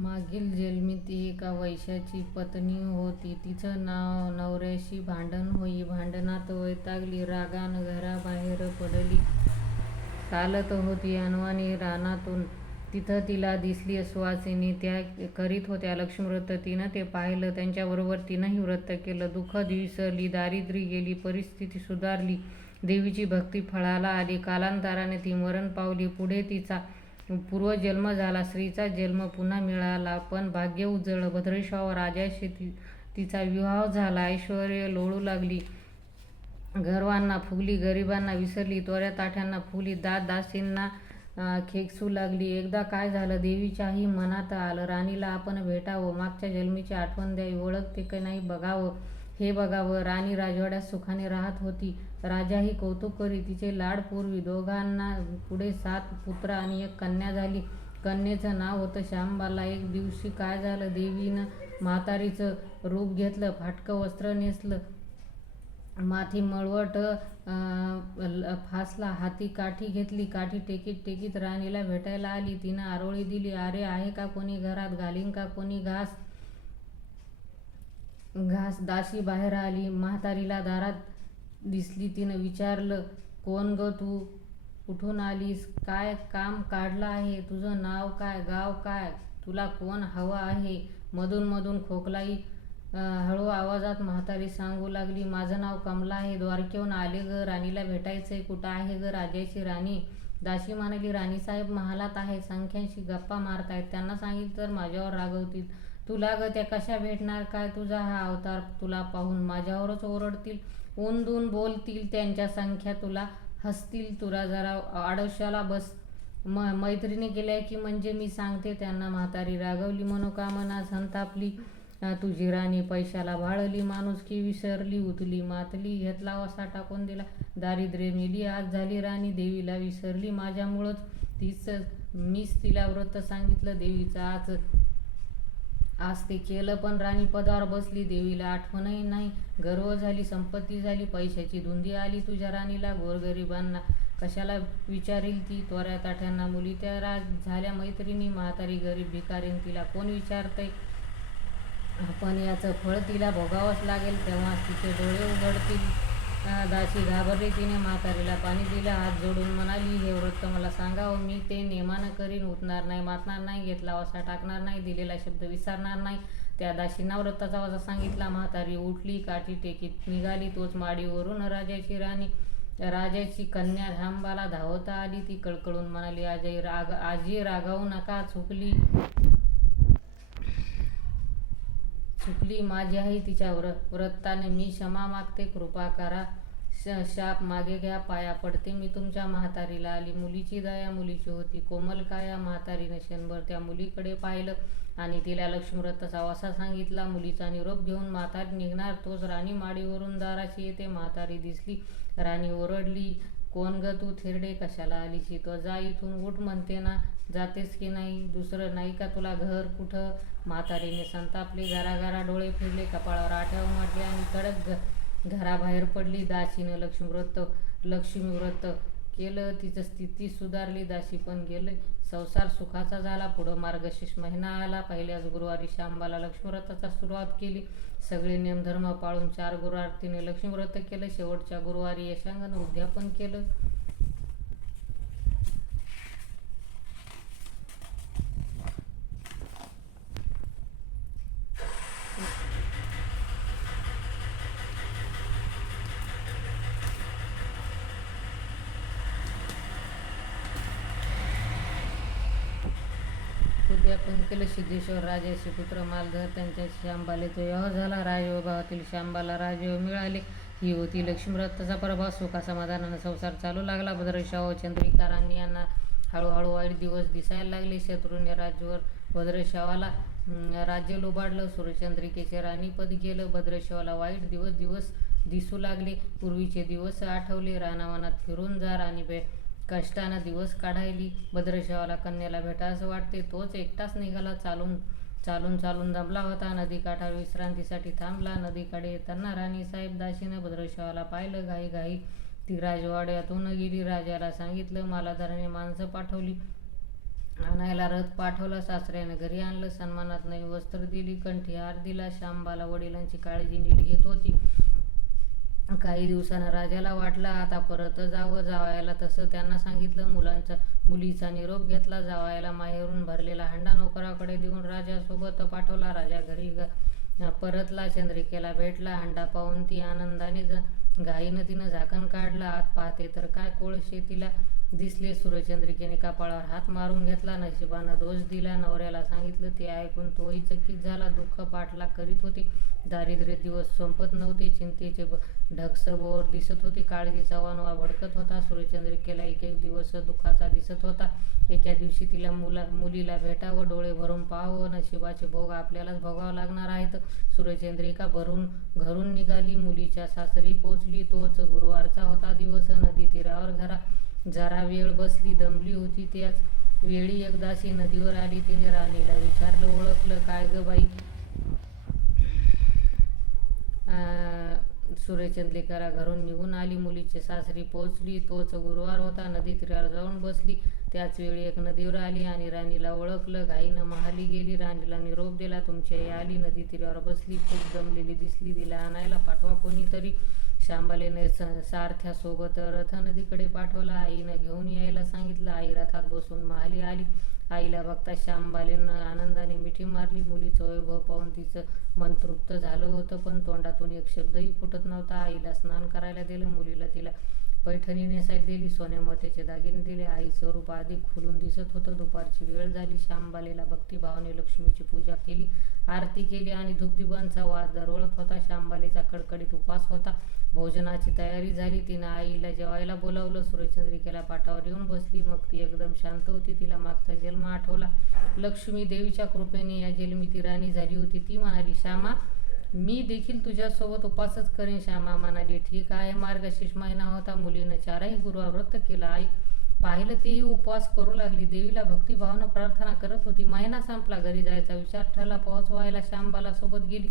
मागील जन्मी ती एका वैश्याची पत्नी होती. तिचं नाव नवऱ्याशी भांडण होई. भांडणात वैतागली. रागानं घराबाहेर पडली. चालत होती अनवाणी रानातून. तिथं तिला दिसली सुवासिनी. त्या करीत होत्या लक्ष्मीव्रत. तिनं ते पाहिलं. त्यांच्याबरोबर तिनंही व्रत केलं. दुःख विसरली. दारिद्र्य गेली. परिस्थिती सुधारली. देवीची भक्ती फळाला आली. कालांतराने ती मरण पावली. पुढे तिचा पूर्वजन्म झाला. स्त्रीचा जन्म पुन्हा मिळाला. पण भाग्य उजळलं. भद्रश्वाव राजाशी तिचा विवाह झाला. ऐश्वर्य लोळू लागली. गर्वांना फुगली. गरिबांना विसरली. त्वऱ्या ताठ्यांना फुगली. दास-दासींना खेकसू लागली. एकदा काय झालं, देवीच्याही मनात आलं, राणीला आपण भेटावं. मागच्या जन्मीची आठवण द्यावी. ओळखते का नाही बघावं. हे बघावं. राणी राजवाड्यात सुखाने राहत होती. राजाही कौतुक करी. तिचे लाड दोघांना पुढे सात पुत्र आणि एक कन्या झाली. कन्येचं नाव होतं श्यामबाला. एक दिवशी काय झालं, देवीनं म्हातारीचं रूप घेतलं. फाटकं वस्त्र नेसलं. माथी मळवट फासला. हाती काठी घेतली. काठी टेकीत टेकीत राणीला भेटायला आली. तिनं आरोळी दिली. अरे, आहे का कोणी घरात? घालीन का कोणी घास? घास दासी बाहेर आली. म्हातारीला दारात दिसली. तिनं विचारलं, कोण गं तू? कुठून आलीस? काय काम काढलं आहे? तुझं नाव काय? गाव काय? तुला कोण हवं आहे? मधून मधून खोकलाई. हळू आवाजात म्हातारी सांगू लागली, माझं नाव कमला आहे. द्वारकेहून आले गं. राणीला भेटायचंय. कुठं आहे गं राजाची राणी? दाशी म्हणाली, राणीसाहेब महालात आहे संख्यांशी गप्पा मारतायत. त्यांना सांगितलं तर माझ्यावर रागवतील तुला गं त्या कशा भेटणार? काय तुझा हा अवतार? तुला पाहून माझ्यावरच ओरडतील. ओंदून बोलतील. त्यांच्या संख्या तुला हसतील. तुला जरा आडोशाला बस. म मैत्रिणी गेल्या की म्हणजे मी सांगते त्यांना. म्हातारी रागवली मनोकामना संतापली. तुझी राणी पैशाला भाळली. माणूस की विसरली. उतली मातली. घेतला वसा टाकून दिला. दारिद्र्य मिली आज झाली राणी. देवीला विसरली माझ्यामुळंच. तीच मीच तिला व्रत सांगितलं देवीचं. आज आज ते केलं. पण राणी पदावर बसली. देवीला आठवणही नाही. गर्व झाली. संपत्ती झाली. पैशाची धुंदी आली तुझ्या राणीला. गोरगरिबांना कशाला विचारील ती? त्वऱ्या ताठ्यांना मुली त्या राज झाल्या मैत्रिणी. म्हातारी गरीब भिकारीन तिला कोण विचारतंय? पण याचं फळ तिला भोगावंच लागेल. तेव्हा तिचे डोळे उघडतील. दासी घाबरली. तिने म्हातारीला पाणी दिलं. हात जोडून म्हणाली, हे व्रत मला सांगावं. हो, मी ते नेमानं करीन. उठणार नाही. मातणार नाही. घेतला वसा टाकणार नाही. दिलेला शब्द विसरणार नाही. त्या दाशींना व्रताचा वसा सांगितला. म्हातारी उठली. काठी टेकीत निघाली. तोच माडीवरून राजाची राणी. राजाची कन्या श्यामबाला धावत आली. ती कळकळून म्हणाली, आजी रागावू नका. चुकली चुकली माझी आई. तिच्या व्र व्रताने मी क्षमा मागते. कृपा करा. श शाप मागे घ्या. पाया पडते मी तुमच्या. म्हातारीला आली मुलीची दया. मुलीची होती कोमल काया. म्हातारीने क्षणभर त्या मुलीकडे पाहिलं आणि तिला लक्ष्मीव्रताचा वासा सांगितला. मुलीचा निरोप घेऊन म्हातारी निघणार तोच राणी माडीवरून दाराशी येते. म्हातारी दिसली. राणी ओरडली, कोण ग तू थिरडे कशाला आलीची तो जा इथून. उठ म्हणते ना. जातेस की नाही? दुसरं नाही का तुला घर? कुठं? म्हातारीने संतापली. घराघरा डोळे फिरले. कपाळावर आठव उमटल्या आणि तडक घराबाहेर पडली. दासीनं लक्ष्मीव्रत लक्ष्मीव्रत केलं. तिचं स्थिती सुधारली. दाशी पण गेले संसार सुखाचा झाला. पुढं मार्गशीर्ष महिना आला. पहिल्याच गुरुवारी श्यामबाला लक्ष्मीव्रताचा सुरुवात केली. सगळे नियमधर्म पाळून चार गुरुवार तिने लक्ष्मीव्रत केलं. शेवटच्या गुरुवारी यशांगनं उद्यापन केलं. उद्या कुंकिल सिद्धेश्वर राजाचे पुत्र मालधर त्यांच्याशी श्यामबालेचा विवाह झाला. राजवैभवातील श्यामबाला राजयोग मिळाले. ही होती लक्ष्मीव्रताचा प्रभाव. सुखा-समाधानानं संसार चालू लागला. भद्रशाह चंद्रिका राणी यांना हळूहळू वाईट दिवस दिसायला लागले. शत्रूने राज्यवर भद्रशावाला राज्य लुबाडलं. सूर्यचंद्रिकेचे राणीपद गेलं. भद्रश्वावाला वाईट दिवस दिवस दिसू लागले. पूर्वीचे दिवस आठवले. रानावनात फिरून जा राणी कष्टानं दिवस काढायली. भद्रश्वावाला कन्याला भेटावंसं वाटते तोच एकटाच निघाला. चालून चालून चालून दमला होता. नदीकाठावर विश्रांतीसाठी थांबला. नदीकडे येताना राणीसाहेब दाशीनं भद्रश्वावाला पाहिलं. घाईघाईत ती राजवाड्यातून गेली. राजाला सांगितलं, मालाधाराने माणसं पाठवली आणायला रथ पाठवला सासऱ्याने घरी आणलं सन्मानात नवी वस्त्र दिली कंठी हार दिला शांबाला वडिलांची काळजी नीट घेत होती. काही दिवसानं राजाला वाटलं आता परत जावं जावायला तसं त्यांना सांगितलं मुलांचा मुलीचा निरोप घेतला जावायला माहेरून भरलेला हंडा नोकराकडे देऊन राजासोबत पाठवला राजा घरी परतला चंद्रिकेला भेटला हंडा पाहून ती आनंदाने ज- घाईनं तिनं झाकण काढलं आत पाहते तर काय कोळशे तिला दिसले सूर्यचंद्रिकेने कपाळावर हात मारून घेतला नशिबानं दोष दिला नवऱ्याला सांगितलं ते ऐकून तोही चकित झाला दुःख पाठलाग करीत होते. दारिद्र्य दिवस संपत नव्हते चिंतेचे ब- दिसत होते काळजीचा वानवा भडकत होता सूर्यचंद्रिकेला एक एक दिवस दुःखाचा दिसत होता. एका दिवशी तिला मुला मुलीला भेटावं डोळे भरून पाहावं नशिबाचे भोग आपल्यालाच भोगावं लागणार आहेत. सूर्यचंद्रिका भरून घरून निघाली मुलीच्या सासरी पोचली तोच गुरुवारचा होता दिवस नदी तीरावर घरा जरा वेळ बसली दमली होती त्याच. वेळी एकदाशी नदीवर आली तिने राणीला विचारलं ओळखलं काय ग बाई? आ, सूर्यचंद्रिकाला घरून निघून आली मुलीची सासरी पोहोचली. तोच गुरुवार होता नदी तीरावर जाऊन बसली. त्याच वेळी एक नदीवर आली आणि राणीला ओळखलं. घाईनं महाली गेली राणीला निरोप दिला तुमची आई आली. नदी तीरावर बसली खूप दमलेली दिसली तिला आणायला पाठवा कोणीतरी. शांबालेने स- सारथ्यासोबत रथ नदीकडे पाठवला. आईनं घेऊन यायला सांगितलं. आई रथात बसून महाली आली. आईला बघता श्यामबालेनं आनंदाने मिठी मारली. मुलीचं वैभव पाहून तिचं मन तृप्त झालं होतं पण तोंडातून एक शब्दही फुटत नव्हता. आईला स्नान करायला दिलं. मुलीला तिला पैठणी सजलेली सोन्यामोत्याचे दागिने दिले. आईचं रूप अधिक खुलून दिसत होतं. दुपारची वेळ झाली. श्यामबालेला भक्तिभावाने लक्ष्मीची पूजा केली. आरती केली आणि धुपदिबांचा वाद दरवळत होता. श्यामबालेचा कडकडीत उपास होता. भोजनाची तयारी झाली. तिनं आईला जेवायला बोलावलं. सूर्यचंद्रिकेला पाठावर येऊन बसली. मग ती एकदम शांत होती. तिला मागचा जन्म आठवला. लक्ष्मी देवीच्या कृपेने या जन्मी ती राणी झाली होती. ती म्हणाली श्यामा मी देखील तुझ्यासोबत उपासच करेन श्यामा म्हणाली. ठीक आहे मार्गशीर्ष महिना होता. मुलीनं चारही गुरुवार व्रत केला. आई पाहिलं तेही उपवास करू लागली. देवीला भक्तिभावानं प्रार्थना करत होती. महिना संपला. घरी जायचा विचार ठरला. पोहोचवायला श्यामबाला सोबत गेली.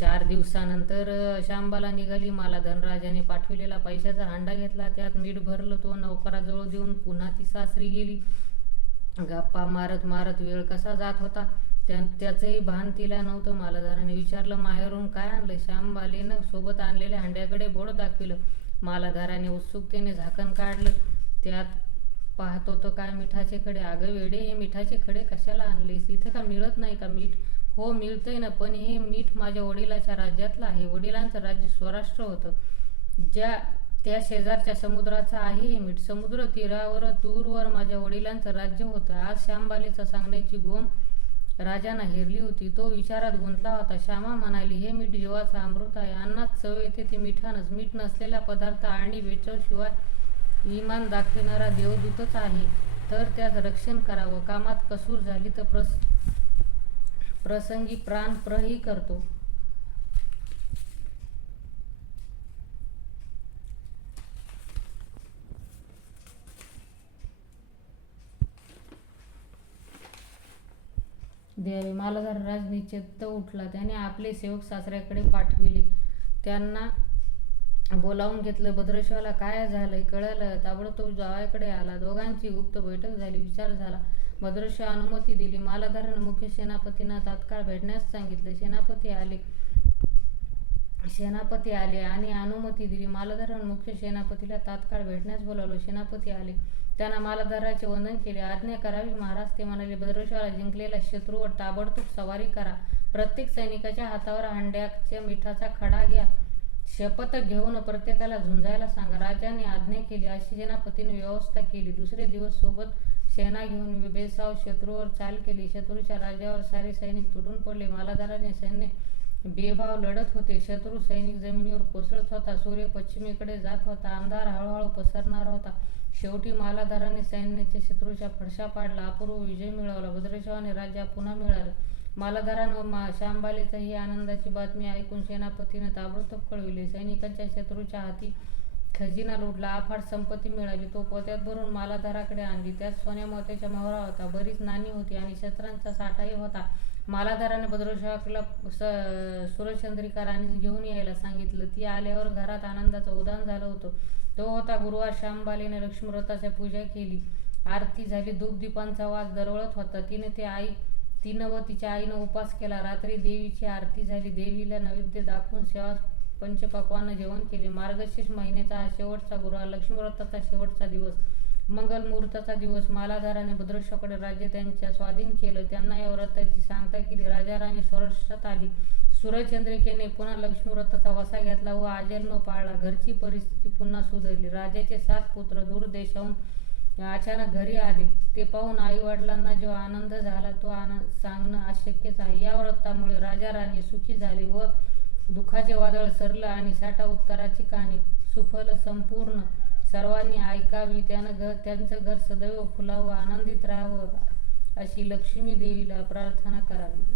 चार दिवसानंतर श्यामबाला निघाली. मला धनराजाने पाठविलेला पैशाचा हांडा घेतला. त्यात मीठ भरलं. तो नौकराजवळ देऊन पुन्हा ती सासरी गेली. गप्पा मारत मारत वेळ कसा जात होता? त्या त्याचंही भान तिला नव्हतं मालाधाराने. विचारलं माहेरून काय आणलं श्यामबालेनं सोबत आणलेल्या हंड्याकडे बोट दाखविलं. मालाधाराने उत्सुकतेने झाकण काढलं. त्यात पाहतो तर काय मिठाचे खडे? अगं वेडे हे मिठाचे खडे कशाला आणलेस? इथं का मिळत नाही का मीठ? हो मिळतंय ना पण हे मीठ माझ्या वडिलाच्या राज्यातलं आहे. वडिलांचं राज्य स्वराष्ट्र होतं. ज्या त्या शेजारच्या समुद्राचा आहे हे मीठ. समुद्र तीरावर दूरवर माझ्या वडिलांचं राज्य होतं. आज श्यामबालीचं सांगण्याची गोम राजांना हेरली होती. तो विचारात गुंतला होता श्यामा म्हणाली हे मीठ जीवाचा अमृत आहे. अन्नात चव येते ते मिठानच. मीठ नसलेला पदार्थ आणि शिवाय इमान दाखविणारा देवदूतच आहे. तर त्याचं रक्षण करावं. कामात कसूर झाली तर प्रस प्रसंगी प्राण प्रही करतो. द्यावे मालाधार राज निश्चित उठला त्याने आपले सेवक सासऱ्याकडे पाठविले. त्यांना बोलावून घेतलं भद्रेश्वरला काय झालंय कळलं? ताबडतोब जावायकडे आला. दोघांची गुप्त बैठक झाली विचार झाला. भद्रेश्वर अनुमती दिली. मालाधारण मुख्य सेनापतींना तात्काळ भेटण्यास सांगितलं. सेनापती आले. सेनापती आले आणि अनुमती दिली. मालाधारण मुख्य सेनापतीला तात्काळ भेटण्यास बोलावलं. सेनापती आले. त्यांना मालाधाराचे वंदन केले. आज्ञा करावी. महाराज ते म्हणाले भद्रेश्वरा जिंकलेला शत्रूवर ताबडतोब सवारी करा. प्रत्येक सैनिकाच्या हातावर हांड्याच्या मिठाचा खडा घ्या. शपथ घेऊन प्रत्येकाला झुंजायला सांगा. राजाने आज्ञा केली. अशी सेनापतीने व्यवस्था केली. दुसरे दिवस सोबत सेना घेऊन बेसाव शत्रूवर चाल केली. शत्रूच्या राज्यावर सारे सैनिक तुटून पडले. मालाधाराने सैन्य बेभाव लढत होते. शत्रू सैनिक जमिनीवर कोसळत होता. सूर्य पश्चिमेकडे जात होता. अंधार हळूहळू पसरणार होता. शेवटी मालाधाराने सैन्याच्या शत्रूच्या फडशा पाडला. अपूर्व विजय मिळवला. भद्रेश्वराने राज्य पुन्हा मिळालं. मालाधारानं मा शांबालीचा ही आनंदाची बातमी ऐकून सेनापतीने ताबडतोब कळविले. सैनिकांच्या शत्रूच्या हाती खजिना लुटला. अफाट संपत्ती मिळाली. तो पोत्यात भरून मालाधाराकडे आणली. त्यात सोन्या मोत्याच्या मोहरा होता. बरीच नाणी होती आणि शस्त्रांचा साठाही होता. मालाधाराने स सुरचंद्रिका राणीस घेऊन यायला सांगितलं. ती आल्यावर घरात आनंदाचं उदान झालं होतं. तो होता गुरुवार श्यामबालीने लक्ष्मीव्रताच्या पूजा केली. आरती झाली. धूपदीपांचा वास दरवळत होता. तिने ते आई तिनं व तिच्या आईनं उपास केला. रात्री देवीची आरती झाली. देवीला नैवेद्य दाखवून सेवा पंचपक्वानं जेवण केले. मार्गशीर्ष महिन्याचा हा शेवटचा गुरुवार लक्ष्मीव्रताचा शेवटचा दिवस. मंगल मुहूर्ताचा दिवस मालाधाराने भद्रेश्वराकडे राज्य त्यांच्या स्वाधीन केलं. त्यांना या व्रताची सांगता केली. राजा राणी स्वराष्ट्रात आली. सूर्यचंद्रिकेने पुन्हा लक्ष्मी व्रताचा वसा घेतला व आजन्म पाळला. घरची परिस्थिती पुन्हा सुधारली. राजाचे सात पुत्र दूर देशाहून अचानक घरी आले. ते पाहून आई वडिलांना जो आनंद झाला तो आनंद सांगणं अशक्यच आहे. या व्रतामुळे राजा राणी सुखी झाले व दुःखाचे वादळ सरलं आणि साठा उत्तराची कहाणी सुफल संपूर्ण सर्वांनी ऐकावी त्यानं घर त्यांचं घर सदैव फुलावं आनंदित राहावं अशी लक्ष्मी देवीला प्रार्थना करावी.